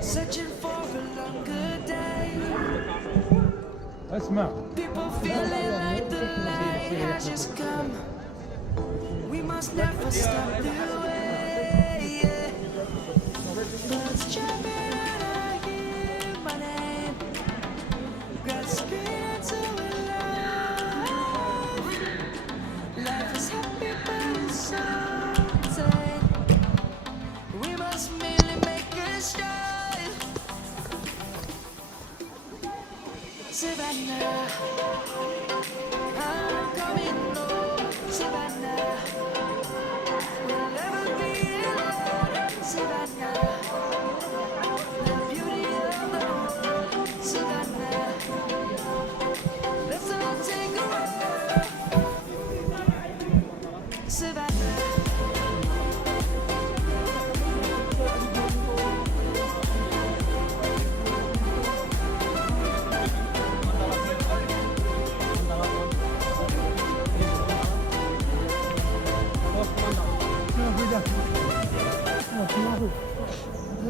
Searching for a longer day. اسمع People feeling like the light has just come. We must never stop the way. Yeah. Birds chirping and I hear my name. Grasping into life. Life is happy but it's so tame. We must merely make a start. Savannah, I'm coming home. Savannah, we'll never be alone. Savannah, the beauty of the world. Savannah, let's all take a ride. Savannah.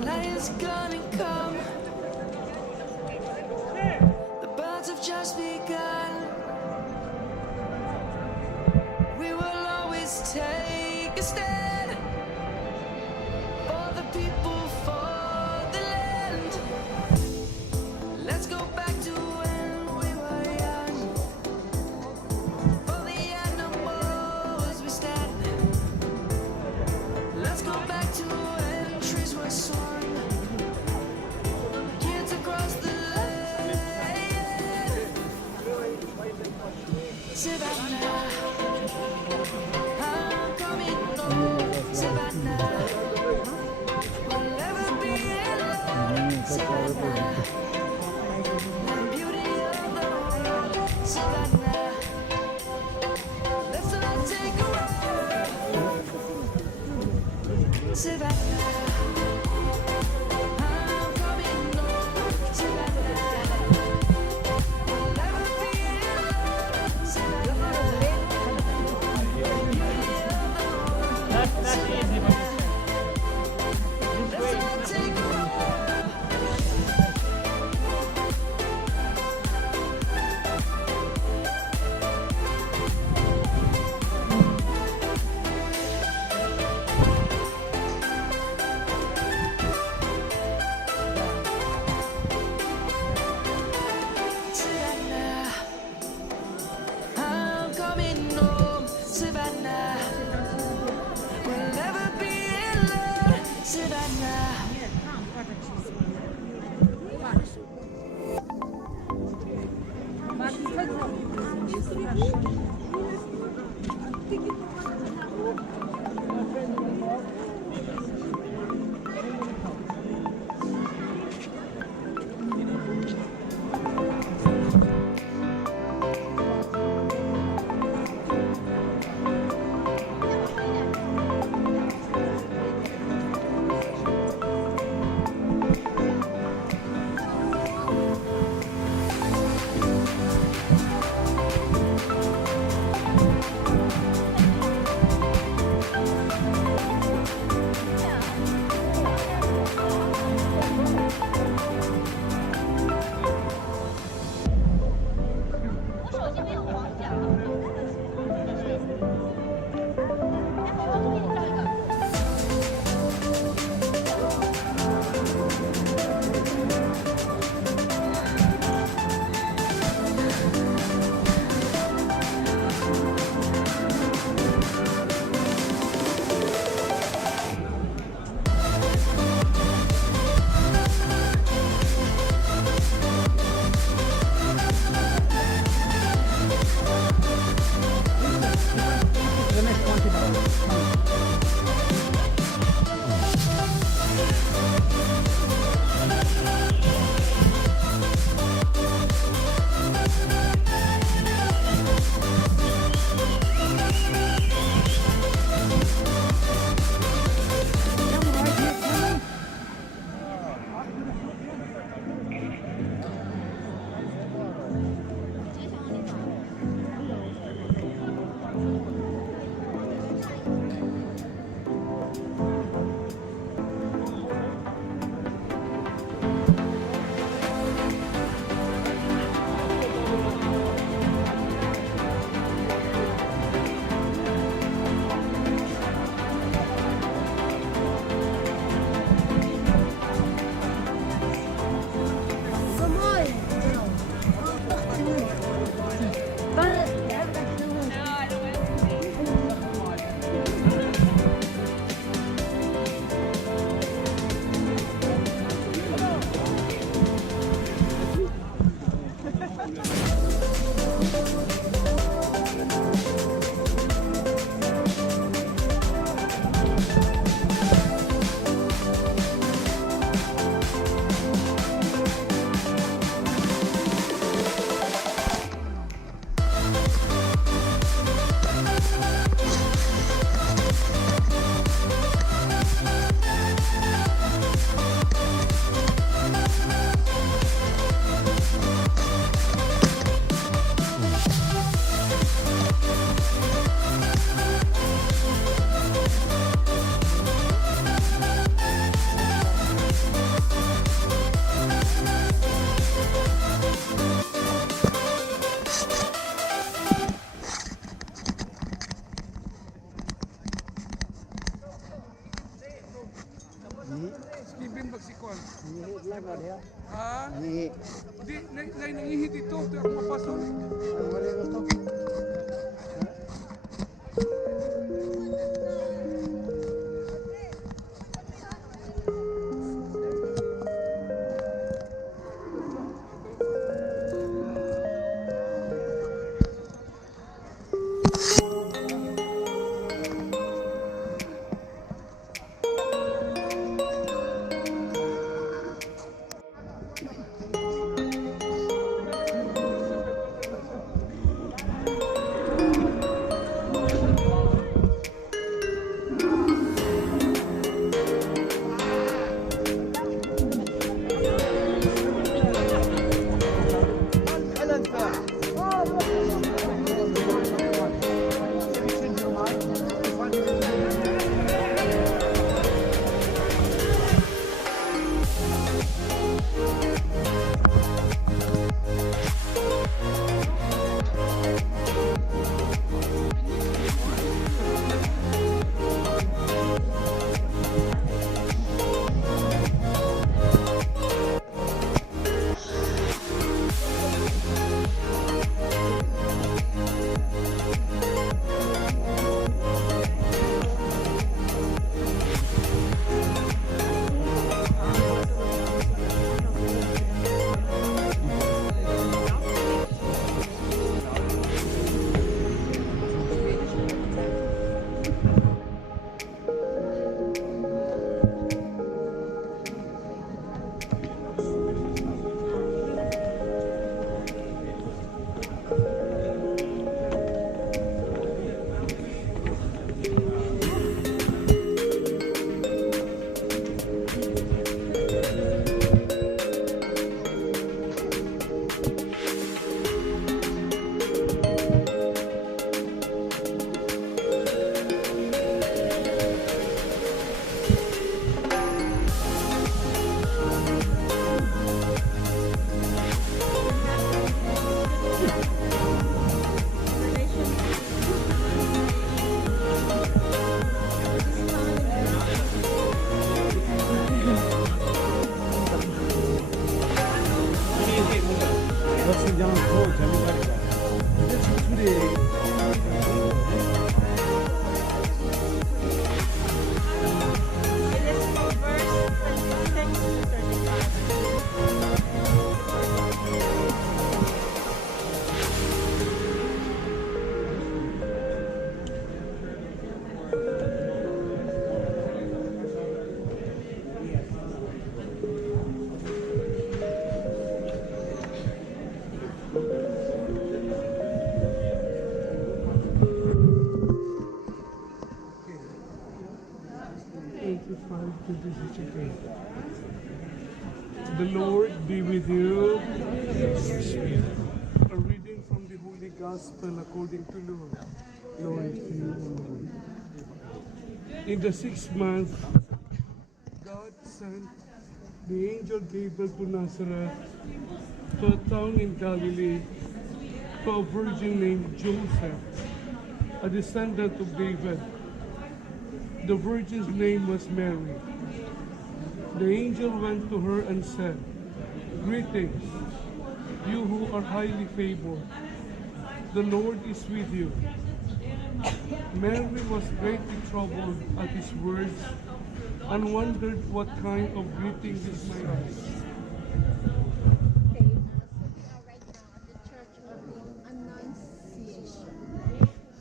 Light is gonna come. The birds have just begun. We will always take a stand for the people, for the land. Let's go back to when we were young. For the animals we stand. Let's go back to when trees were swung. Kids across the land. Savannah, I'm coming home. Savannah, we'll never be alone. Savannah, the beauty of the world. Savannah, let's all take a ride. Savannah, I'm coming home. Savannah, we'll never be alone. Savannah, the beauty of the world. Savannah, let's all take a ride. Savannah, I'm coming home. Savannah, we'll never be alone. Savannah. Ha? Nangihi. Di, nangihi dito. Ito ako mapasok. Ang mali gusto. 버스장 더 재미나니까. 근데 수출이 The Lord be with you. A reading from the Holy Gospel according to Luke. Glory to you, Lord. In the 6th month, God sent the angel Gabriel to Nazareth, to a town in Galilee, to a virgin named Joseph, a descendant of David. The virgin's name was Mary. The angel went to her and said, "Greetings, you who are highly favored. The Lord is with you." Mary was greatly troubled at his words and wondered what kind of greeting this might be. So we are right now at the Church of the Annunciation.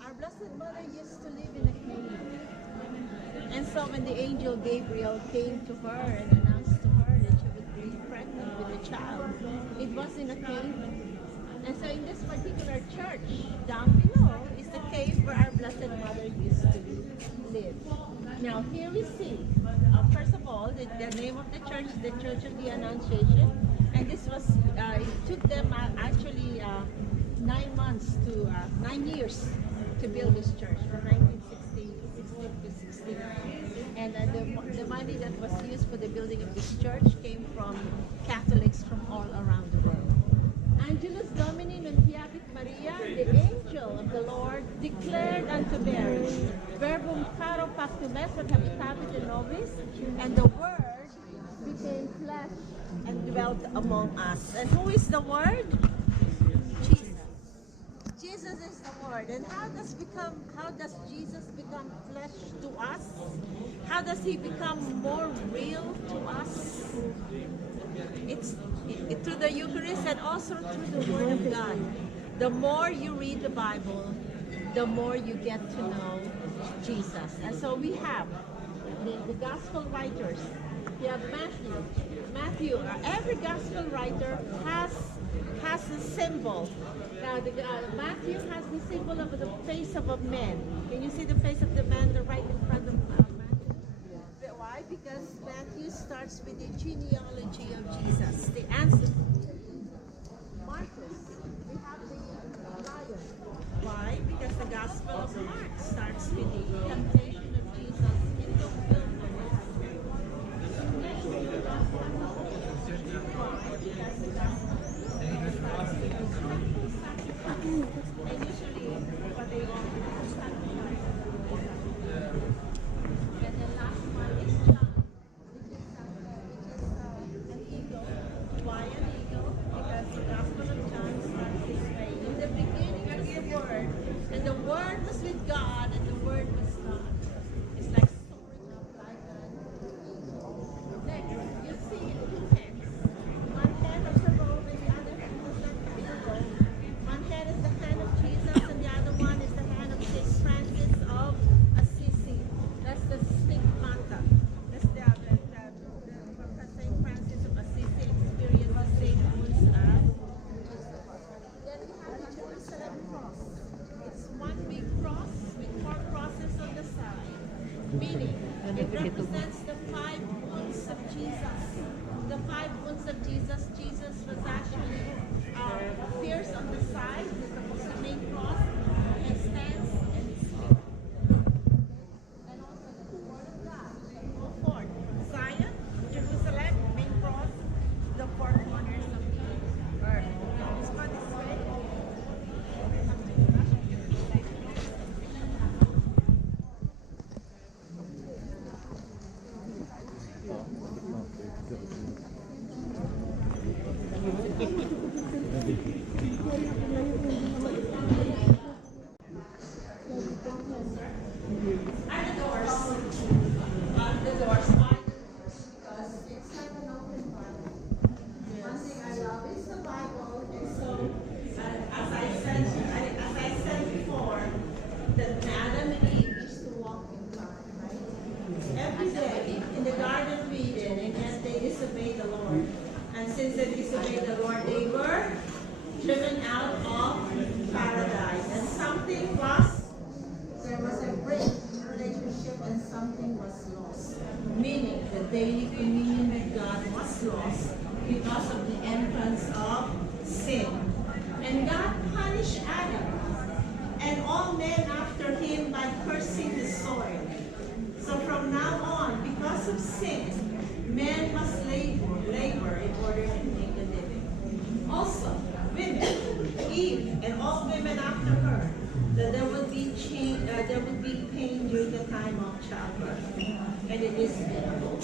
Our Blessed Mother used to live in a cave. And so when the angel Gabriel came to her and announced to her that she would be pregnant with a child, it was in a cave. And so in this particular church, down below, is the cave where our Blessed Mother used to live. Now here we see, first of all, the name of the church is the Church of the Annunciation. And this was, it took them actually 9 years to build this church, from 1960 to 69. And the money that was used for the building of this church came from Catholics from all around the world. Angelus Domini Nuntiavit Maria, the angel of the Lord, declared unto Mary, Verbum caro pactum est et habitabit in nobis, and the Word became flesh flesh and dwelt among us. And who is the Word? Jesus. Jesus is the Word. And how does Jesus become flesh to us? How does he become more real to us? It's through the Eucharist and also through the Word of God. The more you read the Bible, the more you get to know Jesus. And so we have the Gospel writers. We have Matthew. Every Gospel writer has a symbol. Now, Matthew has the symbol of the face of a man. Can you see the face of the man right in front of Matthew? Why? Because Matthew starts with the genealogy of Jesus, the ancestry. Marcus, we have the lion. Why? Because the Gospel of Mark starts with the temptation of Jesus in the wilderness. And usually, what they want to sacrifice. And the last one is John, which is an eagle. Why an eagle? Because the Gospel of John starts this way. In the beginning was the Word, and the Word was with God, and the Word was God. It's like soaring up like an eagle. Next, you see in two hands. One hand of the robe, and the other hand is like the eagle. One hand is the hand of Jesus, and the other one is the hand of Saint Francis of Assisi. That's the stigmata. That's the Saint Francis of Assisi experienced the same wounds as Jesus. Then we have the Jerusalem cross. It's one big cross with 4 crosses on the side, meaning it represents the 5 wounds of Jesus. The 5 wounds of Jesus. Jesus was actually pierced on the side with the main cross, his hands and his feet. And also the Word of God. Go forth. Zion, Jerusalem, main cross, the 4 corners of the earth. This one is ready. And the doors. The doors. Why the doors? Because it's like an open Bible. One thing I love is the Bible, and so as I said before, that Adam and Eve used to walk in God, right? Every day in the Garden of Eden, and yet they disobeyed the Lord. And since they disobeyed the Lord, they were driven out of paradise. And there was a break in relationship, and something was lost. Meaning the daily communion with God was lost because of the entrance of sin. And God punished Adam and all men after him by cursing the soil. So from now on, because of sin, men must labor in order to make a living. Also, women, Eve, and all women after her, that there would be pain during the time of childbirth, and it is painful.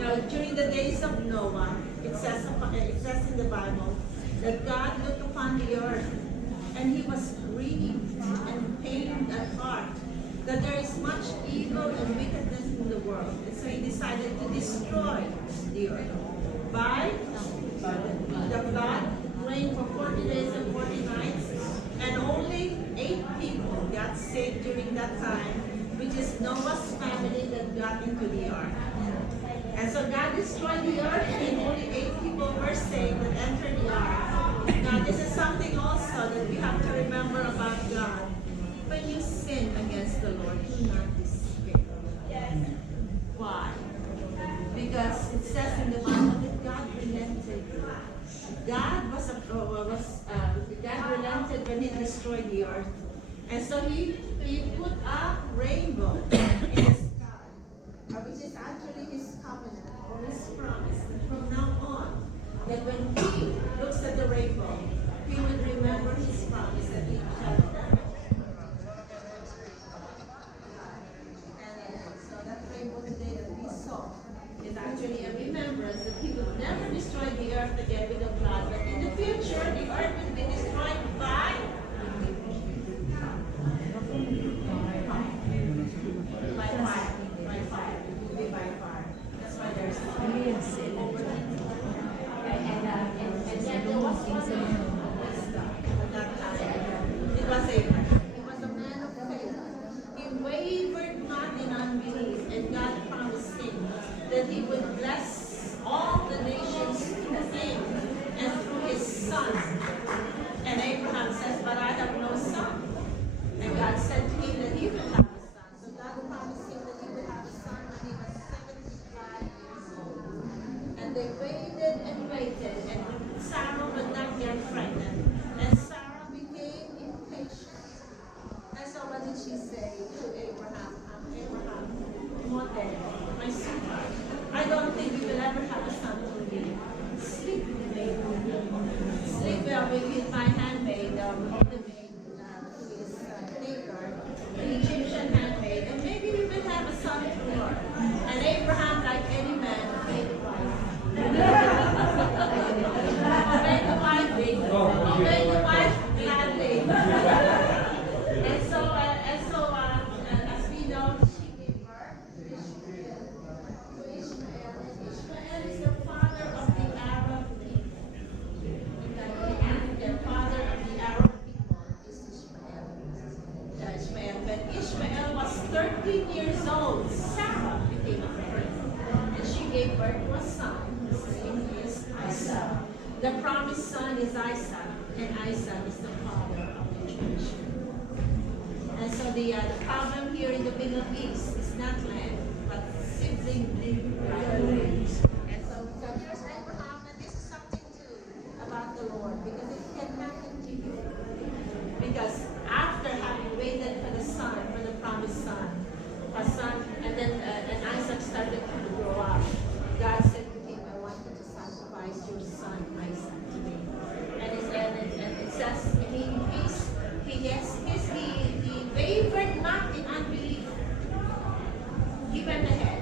Now, during the days of Noah, it says in the Bible that God looked upon the earth, and he was grieved and pained at heart that there is much evil and wickedness in the world, and so he decided to destroy the earth by the flood. Rained for 40 days and 40 nights, and only 8 people got saved during that time, which is Noah's family that got into the ark. And so God destroyed the earth, and only 8 people were saved that entered the ark. Now this is something also that we have to remember about God. When you sin against the Lord, do not despair. Why? Because it says in the Bible that God relented. God relented when he destroyed the earth. And so he put a rainbow in the sky, which is actually his covenant or his promise. And from now on, that when he looks at the rainbow, he would remember his promise that he shall never. And so that rainbow today that we saw is actually a remembrance that he would never earth again with the flood. But in the future, the earth will be destroyed by fire. By fire. It will be by fire. That's why there's and then there was one at that time. It was Abraham. He was a man of faith. He wavered not in unbelief, and God promised him that he would bless all the nations through him and through his son. And Abraham says, but I have no son. And God said to him that he will have a son. So God promised him that he would have a son when he was 75 years old. And they waited and waited, and Sarah would not get pregnant. And Sarah became impatient. And so what did she say to Abraham? Abraham, my sweetheart, I don't think we will ever have a son for you. Sleep with me. Sleep with my handmaid, the maid, who is Hagar, the Egyptian handmaid, and maybe we will have a son through her. And Abraham, like any man, obeyed the wife. Obeyed the wife gladly. And so, as we know, she gave birth to Ishmael. And Ishmael is the father of the Arab people. The father of the Arab people is Ishmael. When Ishmael was 13 years old, Sarah became pregnant. And she gave birth to a son. His name is Isaac. The promised son is Isaac, and Isaac is the father of the Jewish people. And so the problem here in the Middle East is not land, but sibling rivalries. And so here's Abraham, and this is something too about the Lord, because it can happen to you. Because after having waited for the son, for the promised son, and then and Isaac started to grow up, God said to him, I want you to sacrifice your son Isaac to me. And it says, he wavered not in unbelief. He went ahead.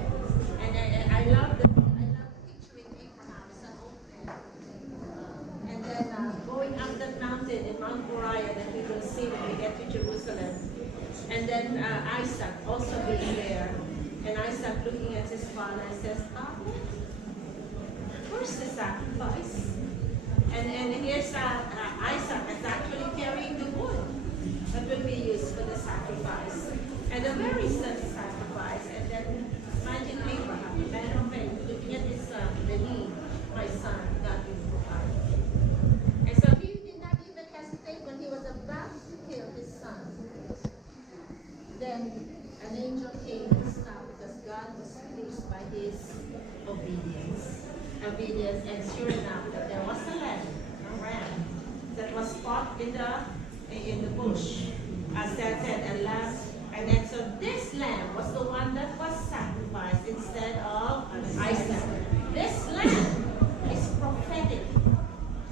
And I love picturing Abraham as an old man. And then going up that mountain in Mount Moriah that we will see when we get to Jerusalem. And then Isaac also being there. And Isaac looking at his father and says, where's the sacrifice? And here's Isaac is actually carrying the wood that will be used for the sacrifice. And a very simple sacrifice. And then imagine Abraham, the man of faith, looking at his son, the need, my son, God will provide. And so he did not even hesitate when he was about to kill his son. Then an angel came and stopped because God was pleased by his obedience. And sure enough, that there was a ram that was caught in the bush, as that said, a lamb. And then so this lamb was the one that was sacrificed instead of Isaac. This lamb is prophetic.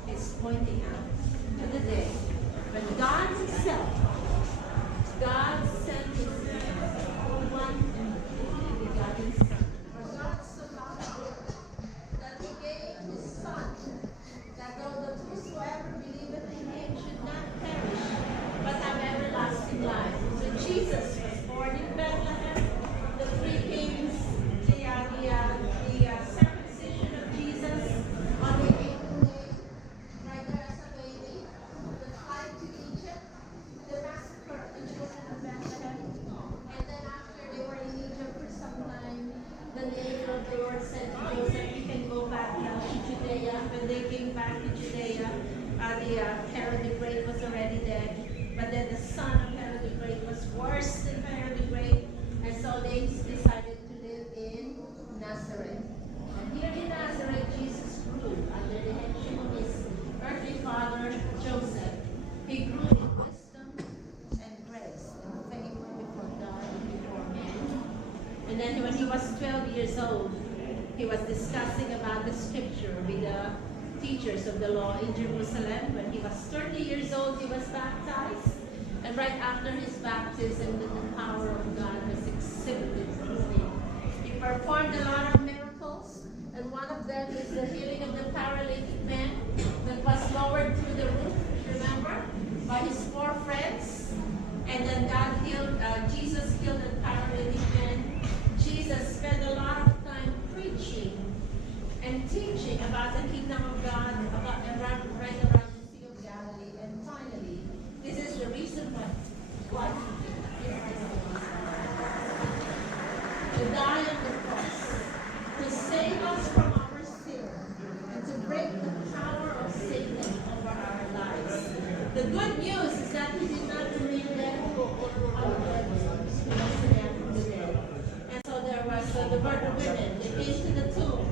It's pointing out to the day when God Himself, God sent His one and only begotten Son. For God so loved the world that He gave His Son, that though the whosoever believeth in Him should not perish, but have everlasting life. So Jesus was born in Bethlehem. The three kings, the circumcision of Jesus on the 8th day, right there as a baby, the flight to Egypt, the massacre of the children of Bethlehem, and then after they were in Egypt for some time, then the angel of the Lord said to Joseph, you can go back now to Judea. When they came back to Judea, Herod the Great was already dead. But then the son of Herod the Great was worse than Herod the Great, and so they decided to live in Nazareth. And here in Nazareth, Jesus grew under the headship of his earthly father, Joseph. He grew in wisdom and grace and favor before God and before men. And then when he was 12 years old, he was discussing about the scripture with the teachers of the law in Jerusalem. When he was 30 years old, he was baptized. And right after his baptism, the power of God was exhibited through him. He performed a lot of miracles. And and one of them is the healing of the paralytic man that was lowered through the roof, remember, by his 4 friends. And then Jesus healed the paralytic man. Jesus spent a lot of time preaching and teaching about the kingdom of God, about right around the Sea of Galilee. And finally, this is the reason why he to die on the cross, to save us from our sin, and to break the power of Satan over our lives. The good news is that he did not remain dead on the earth. He was again from the dead. And so there was the virgin women. They came to the tomb,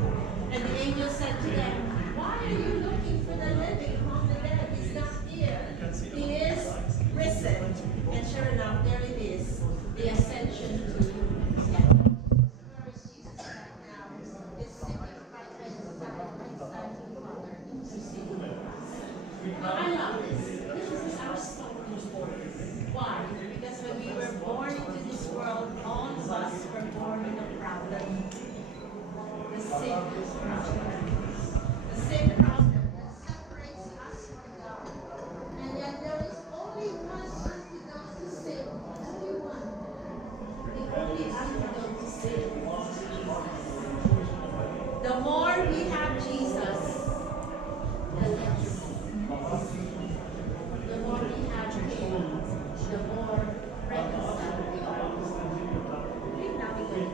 and the angel said to them, "Why are you looking for the living among the dead? He's not here. He is risen." And sure enough, there it is, the ascension to heaven. I love this. This is our story. Why? Because when we were born into this world, all of us were born in a problem. The sin problem. The sin problem that separates us from God. And yet there is only one antidote to sin. Only one. The only antidote to sin is Jesus. The more we have Jesus, the less. The more we have Him, the more reconciled we are. Read now again.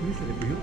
Ini sudah buyut.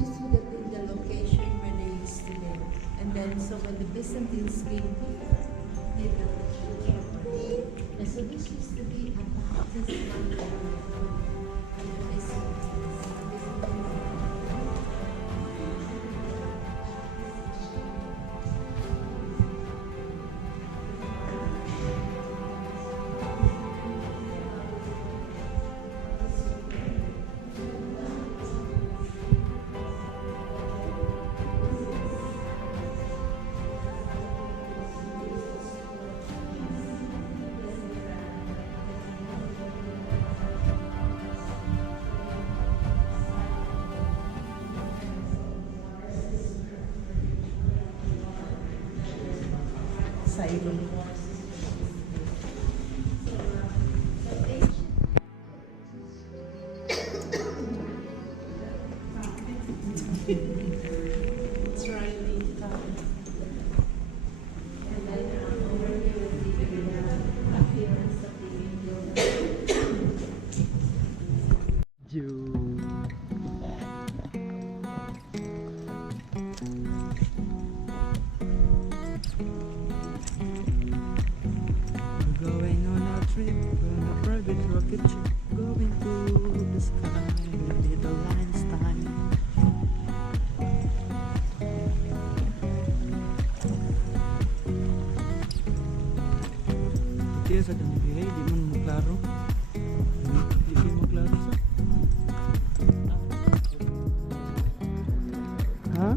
This would have been the location where they used to live. And then, so when the Byzantines came here, they built the church over here. And so this used to be a Baptist monastery for the Byzantines. Silent. It's really tough. And then over here will be the appearance of the angel. We're going on a trip on a private rocket ship, going to the sky in a little Einstein. Kaya sa dami di man mo klaro. Di mo klaro sa. Ha?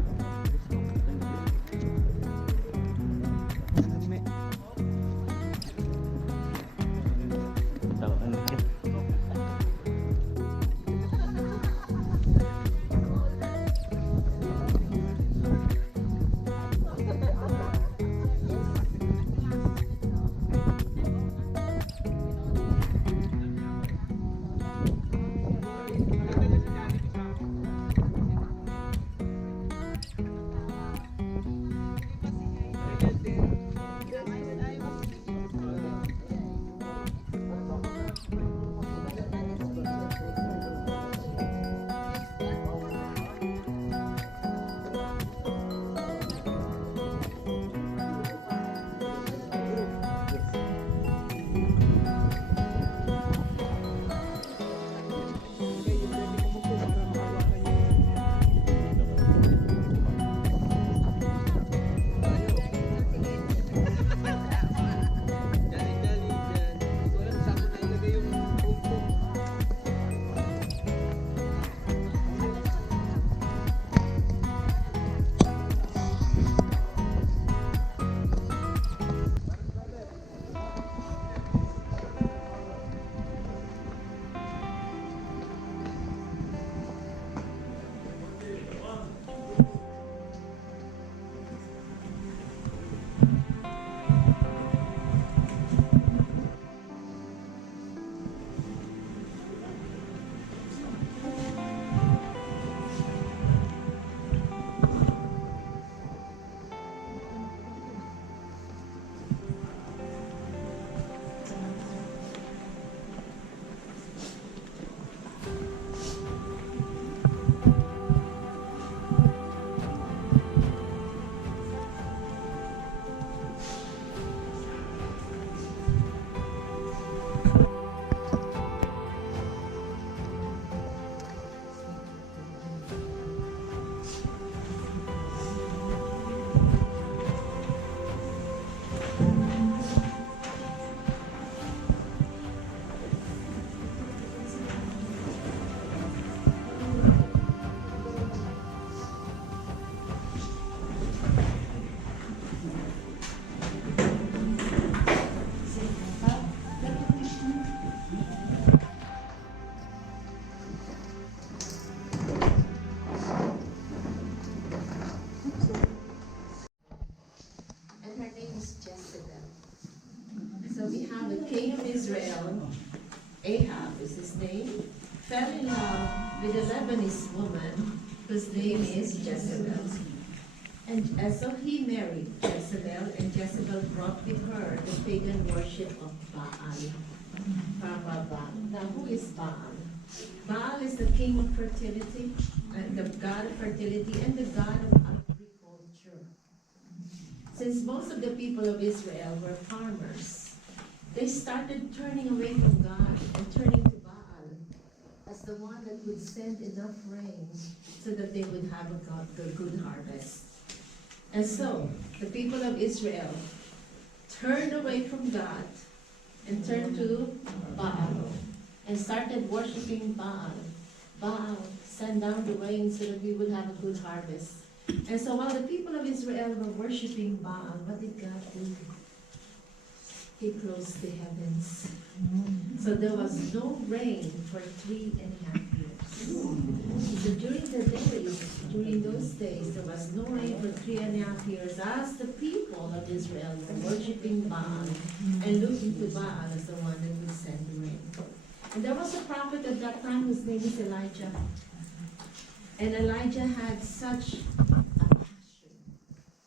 Israel, Ahab is his name, fell in love with a Lebanese woman whose name is Jezebel. And so he married Jezebel, and Jezebel brought with her the pagan worship of Baal. Now, who is Baal? Baal is the king of fertility, the god of fertility, and the god of agriculture. Since most of the people of Israel were farmers, they started turning away from God and turning to Baal as the one that would send enough rain so that they would have a good harvest. And so, the people of Israel turned away from God and turned to Baal and started worshiping Baal. Baal, send down the rain so that we would have a good harvest. And so while the people of Israel were worshiping Baal, what did God do? He closed the heavens. So there was no rain for 3.5 years. So during those days, there was no rain for 3.5 years as the people of Israel were worshiping Baal and looking to Baal as the one that would send the rain. And there was a prophet at that time whose name is Elijah. And Elijah had such a passion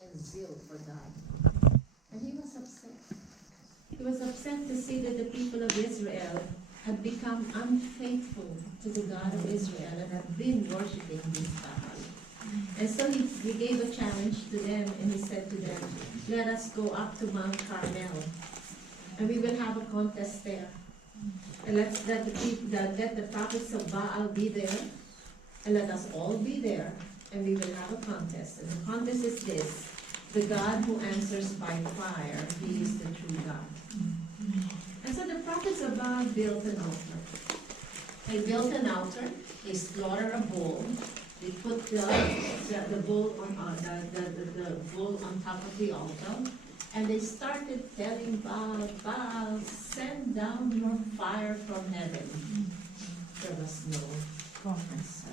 and zeal for God. And he was upset. He was upset to see that the people of Israel had become unfaithful to the God of Israel and had been worshiping this Baal. And so he gave a challenge to them, and he said to them, let us go up to Mount Carmel, and we will have a contest there. And let the prophets of Baal be there, and let us all be there, and we will have a contest. And the contest is this: the God who answers by fire, he is the true God. And so the prophets of Baal built an altar. They built an altar, they slaughtered a bull, they put the bull on top of the altar, and they started telling Baal, Baal, send down your fire from heaven. There was no answer.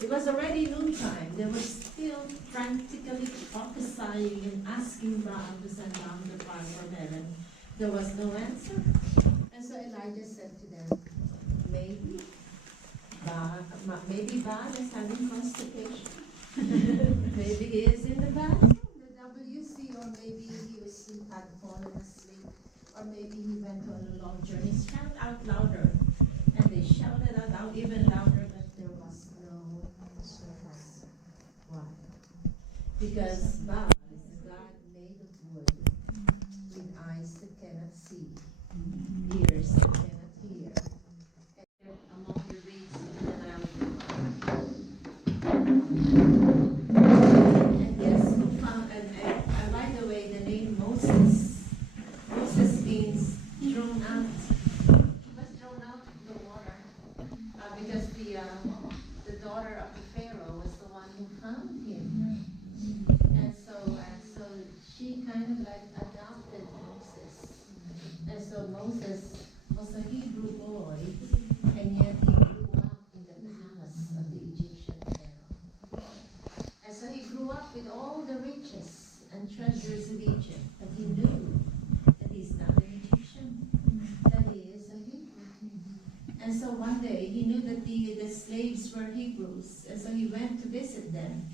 It was already noontime. They were still frantically prophesying and asking Baal to send down the fire from heaven. There was no answer. And so Elijah said to them, maybe Baal is having constipation. Maybe he is in the bathroom, the WC, or maybe he had fallen asleep, or maybe he went on a long journey. Shout out louder. And they shouted out even louder, but there was no answer. Why? Because Baal is a god made of wood, with eyes that cannot see, ears that cannot hear. And among the reeds in the and guess who found, and by the way, the name Moses means thrown out. He was thrown out of the water because the daughter of the Pharaoh was the one who found him. And so she kind of like adopted Moses. And so Moses was a Hebrew boy, and yet he grew up in the palace of the Egyptian Pharaoh. And so he grew up with all the riches and treasures of Egypt, but he knew that he's not an Egyptian, that he is a Hebrew. And so one day he knew that the slaves were Hebrews, and so he went to visit them.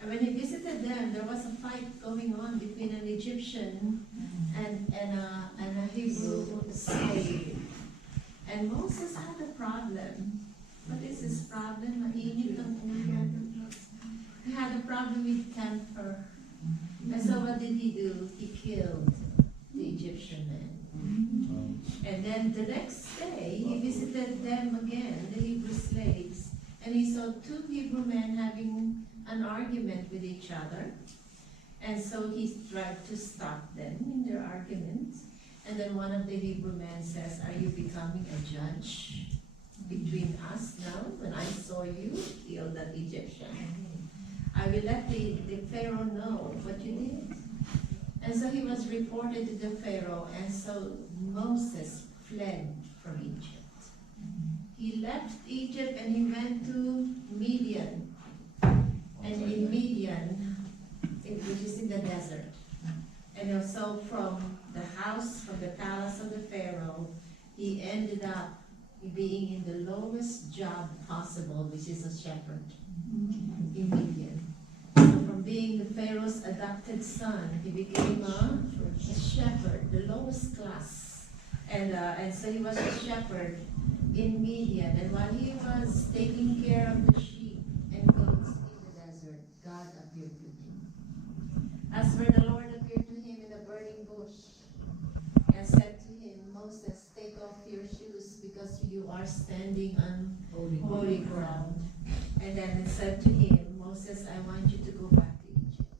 And when he visited them, there was a fight going on between an Egyptian and a Hebrew slave. And Moses had a problem. What is his problem? He had a problem with temper. And so what did he do? He killed the Egyptian man. And then the next day, he visited them again, the Hebrew slaves, and he saw two Hebrew men having an argument with each other. And so he tried to stop them in their argument. And then one of the Hebrew men says, are you becoming a judge between us now? When I saw you kill that Egyptian, I will let the Pharaoh know what you did. And so he was reported to the Pharaoh, and so Moses fled from Egypt. He left Egypt and he went to Midian. And in Midian, which is in the desert. And so from the palace of the Pharaoh, he ended up being in the lowest job possible, which is a shepherd in Midian. So from being the Pharaoh's adopted son, he became a shepherd, the lowest class. And so he was a shepherd in Midian. And while he was taking care of the sheep and goats in the desert, God appeared to him. As for the Lord appeared to him in a burning bush and said to him, Moses, take off your shoes because you are standing on holy ground. And then it said to him, Moses, I want you to go back to Egypt.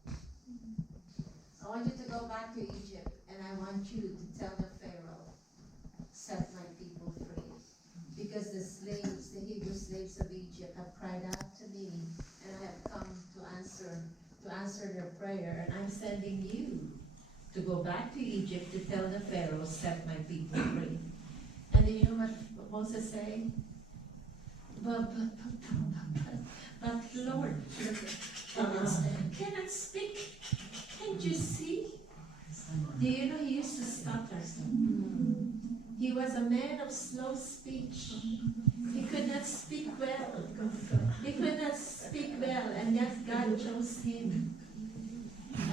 I want you to go back to Egypt, and I want you to tell the Pharaoh, set my people free. Because the slaves, the Hebrew slaves of Egypt, have cried out to me, and I have come to answer their prayer, and I'm sending you to go back to Egypt to tell the Pharaoh, set my people free. And do you know what Moses said? But Lord, cannot speak. Can't you see? Do you know he used to stutter? He was a man of slow speech. He could not speak well. He could not speak well, and yet God chose him.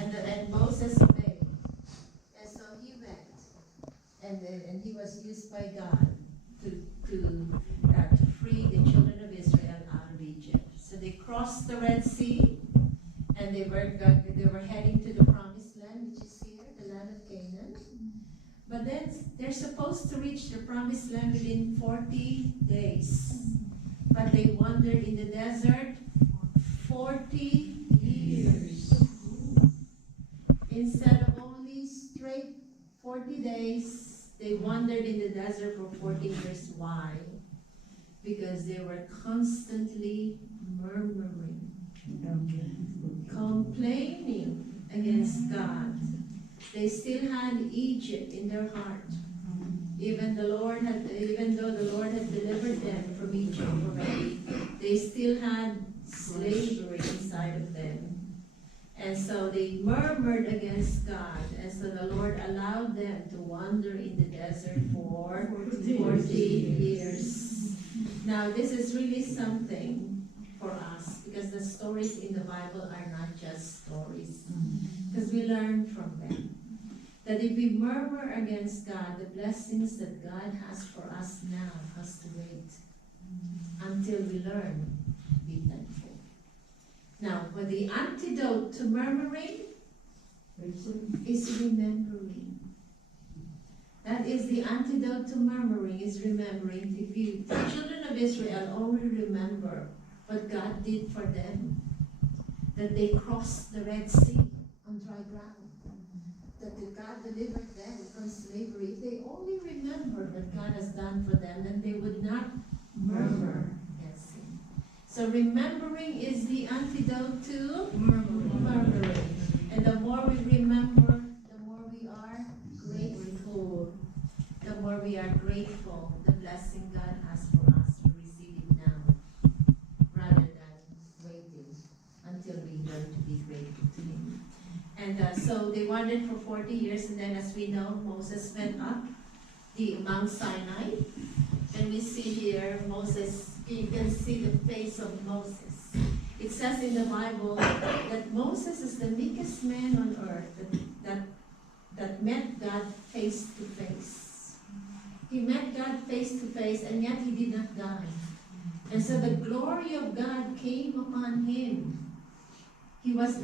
And Moses obeyed. And so he went, and he was used by God to free the children of Israel out of Egypt. So they crossed the Red Sea, and they were heading to the Promised Land, which is here, the land of Canaan. But then they're supposed to reach the Promised Land within 40 days. But they wandered in the desert 40 years. Instead of only straight 40 days, they wandered in the desert for 40 years. Why? Because they were constantly murmuring, complaining against God. They still had Egypt in their heart. Even though the Lord had delivered them from Egypt already, they still had slavery inside of them. And so they murmured against God. And so the Lord allowed them to wander in the desert for 40 years. Now this is really something for us, because the stories in the Bible are not just stories. Because we learn from them. That if we murmur against God, the blessings that God has for us now has to wait until we learn to be thankful. Now, but the antidote to murmuring is remembering. That is the antidote to murmuring, is remembering. If the children of Israel only remember what God did for them, that they crossed the Red Sea on dry ground, that God delivered them from slavery. If they only remembered what God has done for them, then they would not murmur against Him. So remembering is the antidote to murmuring. And the more we remember, the more we are grateful. The more we are grateful, the blessing God has for us, we receive it now, rather than waiting until we learn to be grateful to Him. And so they wandered for 40 years, and then as we know, Moses went up the Mount Sinai. And we see here Moses, you can see the face of Moses. It says in the Bible that Moses is the meekest man on earth that met God face to face. He met God face to face, and yet he did not die. And so the glory of God came upon him. He did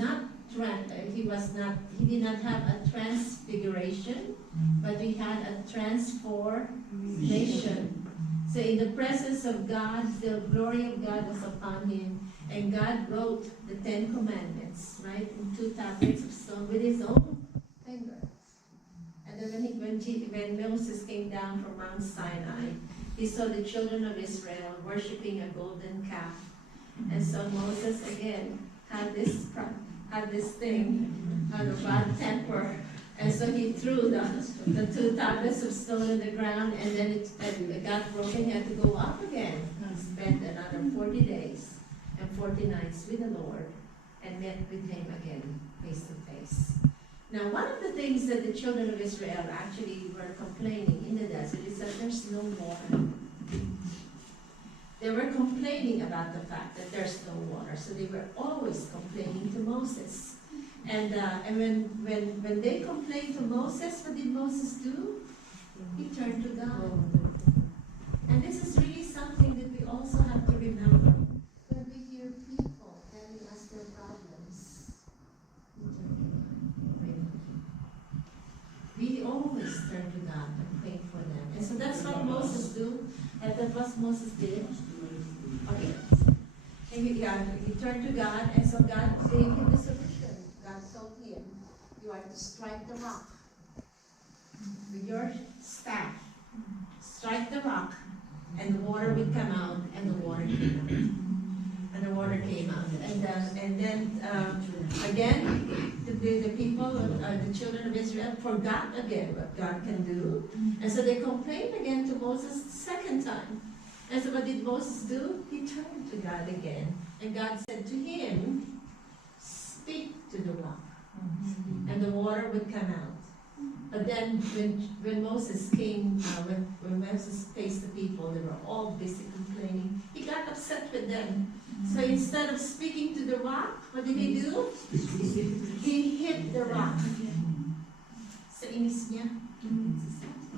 not have a transfiguration, but he had a transformation. So in the presence of God, the glory of God was upon him, and God wrote the 10 Commandments, right, in 2 tablets of stone with his own fingers. And then when Moses came down from Mount Sinai, he saw the children of Israel worshiping a golden calf. And so Moses again had this thing, had a bad temper. And so he threw the 2 tablets of stone on the ground, and then it got broken. He had to go up again. He spent another 40 days and 40 nights with the Lord and met with him again face to face. Now, one of the things that the children of Israel actually were complaining in the desert is that there's no water. They were complaining about the fact that there's no water, so they were always complaining to Moses. And when they complained to Moses, what did Moses do? He turned to God. And this is really something that we also have to remember. When we hear people telling us their problems, we turn to God. Pray for them. We always turn to God and pray for them. And so that's what Moses do. And that's what Moses did. Okay. And he turned to God, and so God gave him the solution. God told him, you are to strike the rock with your staff. Strike the rock, and the water would come out, and the water came out. And the water came out. And then again, the people, the children of Israel forgot again what God can do. And so they complained again to Moses the second time. And so what did Moses do? He turned to God again. And God said to him, speak to the rock. And the water would come out. But then when Moses came, when Moses faced the people, they were all busy complaining. He got upset with them. So instead of speaking to the rock, what did he do? He hit the rock. Sa inis niya.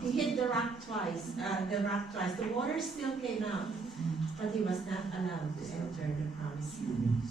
He hit the rock twice. The water still came out, but he was not allowed to enter the promised land.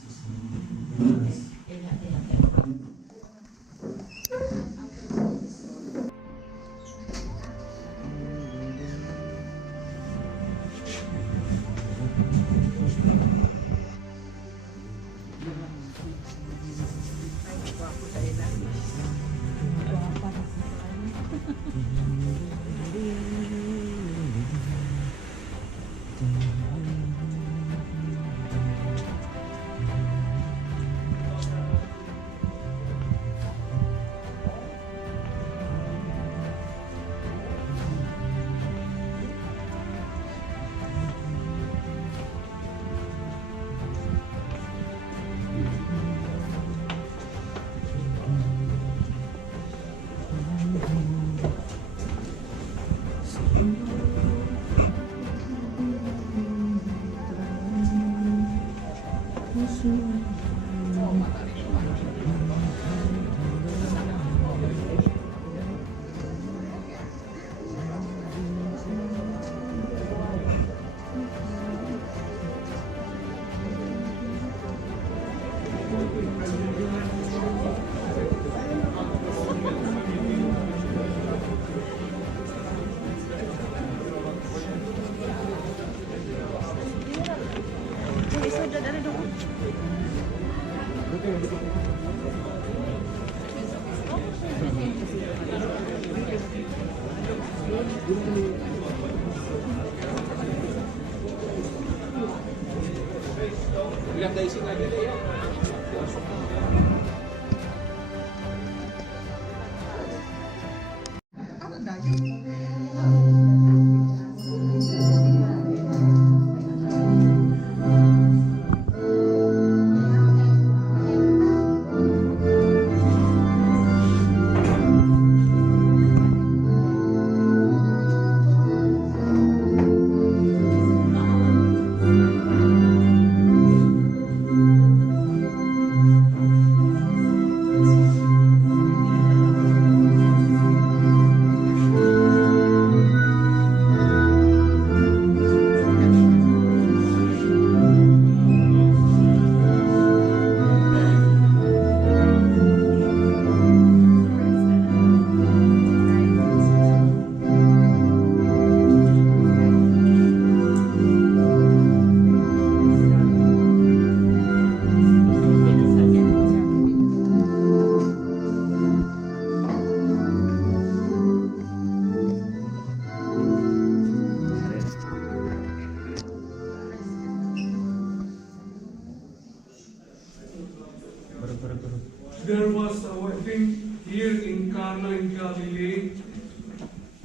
There was a wedding here in Cana in Galilee,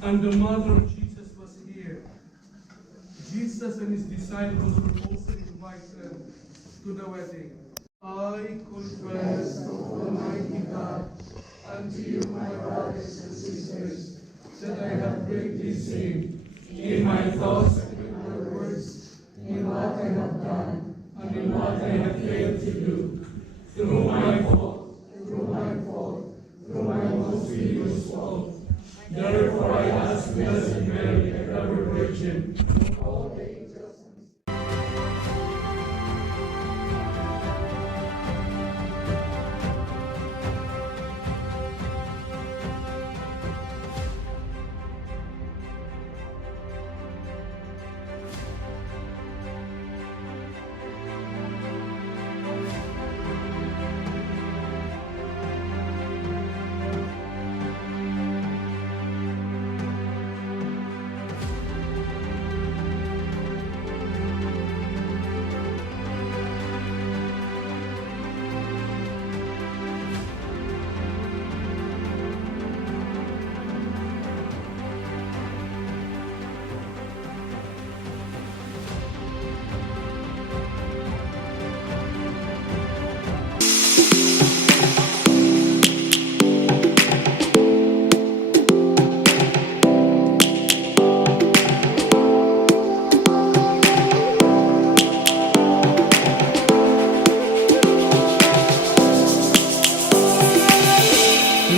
and the mother of Jesus was here. Jesus and his disciples were also invited to the wedding. I confess to Almighty God, I unto you, my brothers and sisters, that I have greatly sinned in my thoughts and in my words, in what I have done and in what I have failed to do, through my fault, through my most grievous fault. Therefore I ask Blessed Mary, ever Virgin, of all the angels.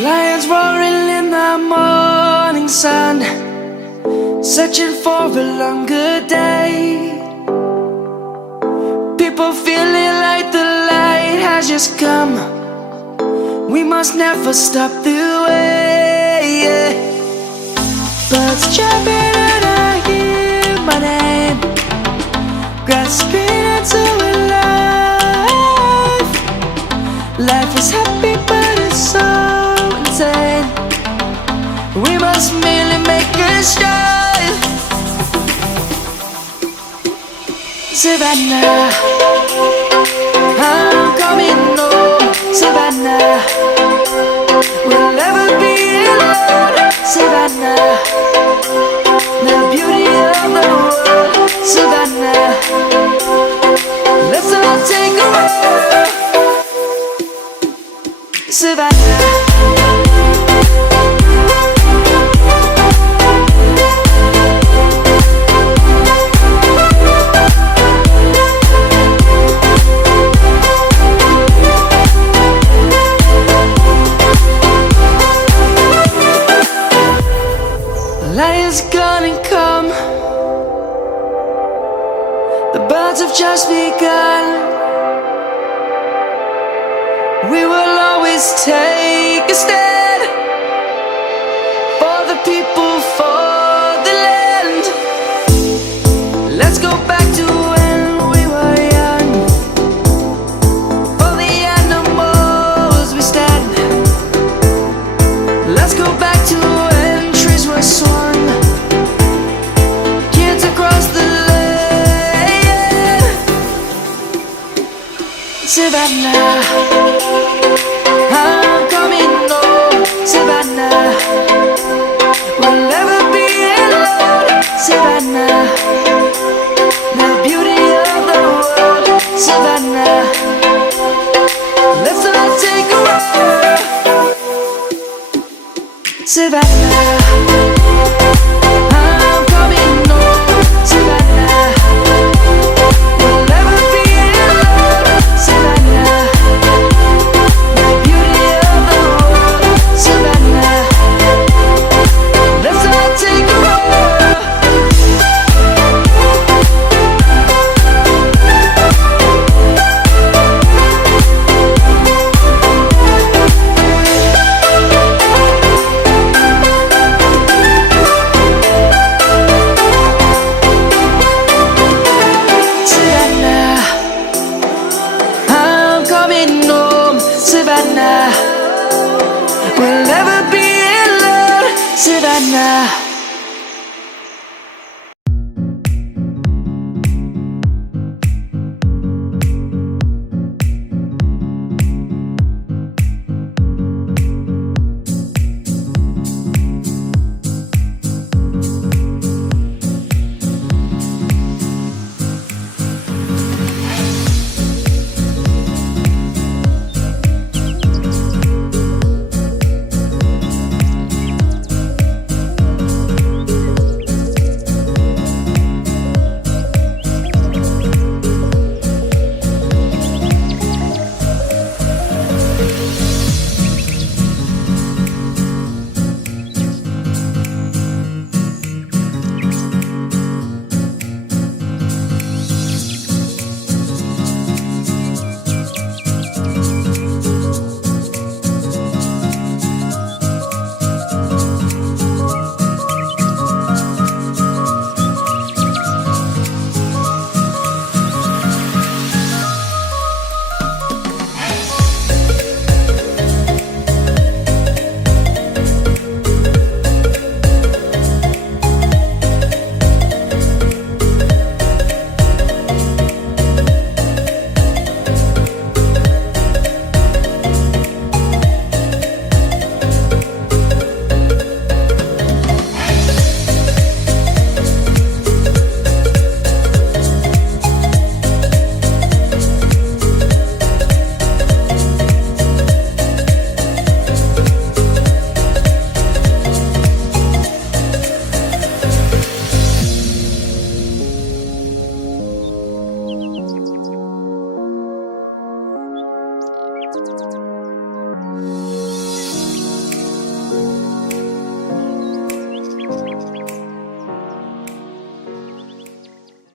Lions roaring in the morning sun, searching for a longer day. People feeling like the light has just come. We must never stop the way. Birds chirping and I hear my name, grasping into a life. Life is happy but it's so insane. We must merely make a strive. Savannah, I'm coming home. Savannah, we'll never be alone. Savannah, the beauty of the world. Savannah, let's all take a walk. Savannah. Lion's gonna come. The birds have just begun. We will always take a stand for the people, for the land. Let's go back to when we were young. For the animals we stand. Let's go back to when trees were swung. Kids across the land. Savannah, I'm coming home. Savannah, we'll never be alone. Savannah, the beauty of the world. Savannah, let's all take a walk. Savannah, I'm coming home. Savannah, we'll never be alone. Savannah, the beauty of the world. Savannah, let's all take a walk. Savannah, I'm coming home. Savannah, we'll never be alone. Savannah.